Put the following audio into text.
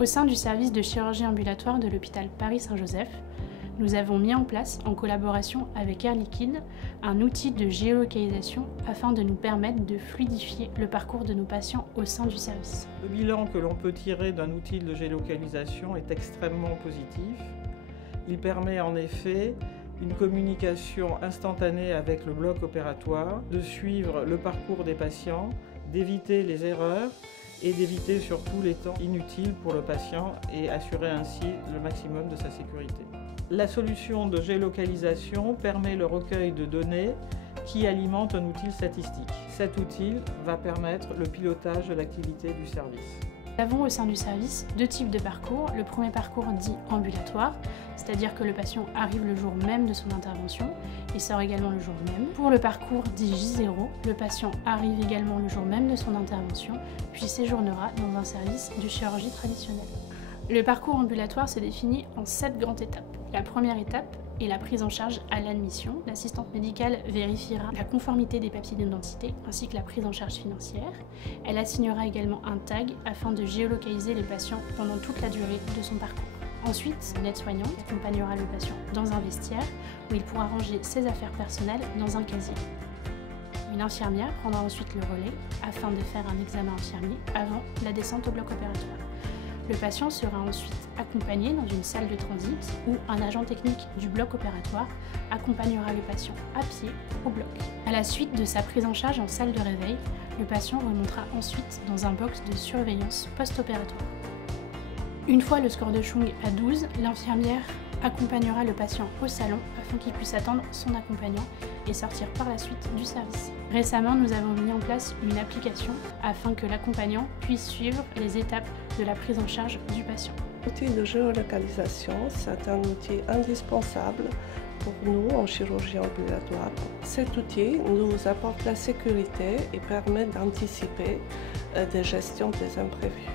Au sein du service de chirurgie ambulatoire de l'hôpital Paris-Saint-Joseph, nous avons mis en place, en collaboration avec Air Liquide, un outil de géolocalisation afin de nous permettre de fluidifier le parcours de nos patients au sein du service. Le bilan que l'on peut tirer d'un outil de géolocalisation est extrêmement positif. Il permet en effet une communication instantanée avec le bloc opératoire, de suivre le parcours des patients, d'éviter les erreurs et d'éviter surtout les temps inutiles pour le patient et assurer ainsi le maximum de sa sécurité. La solution de géolocalisation permet le recueil de données qui alimente un outil statistique. Cet outil va permettre le pilotage de l'activité du service. Nous avons au sein du service deux types de parcours. Le premier parcours dit ambulatoire, c'est-à-dire que le patient arrive le jour même de son intervention et sort également le jour même. Pour le parcours dit J0, le patient arrive également le jour même de son intervention, puis séjournera dans un service de chirurgie traditionnelle. Le parcours ambulatoire se définit en 7 grandes étapes. La première étape est la prise en charge à l'admission. L'assistante médicale vérifiera la conformité des papiers d'identité ainsi que la prise en charge financière. Elle assignera également un tag afin de géolocaliser les patients pendant toute la durée de son parcours. Ensuite, l'aide-soignante accompagnera le patient dans un vestiaire où il pourra ranger ses affaires personnelles dans un casier. Une infirmière prendra ensuite le relais afin de faire un examen infirmier avant la descente au bloc opératoire. Le patient sera ensuite accompagné dans une salle de transit où un agent technique du bloc opératoire accompagnera le patient à pied au bloc. À la suite de sa prise en charge en salle de réveil, le patient remontera ensuite dans un box de surveillance post-opératoire. Une fois le score de Chung à 12, l'infirmière accompagnera le patient au salon afin qu'il puisse attendre son accompagnant et sortir par la suite du service. Récemment, nous avons mis en place une application afin que l'accompagnant puisse suivre les étapes de la prise en charge du patient. L'outil de géolocalisation, c'est un outil indispensable pour nous en chirurgie ambulatoire. Cet outil nous apporte la sécurité et permet d'anticiper des gestions des imprévus.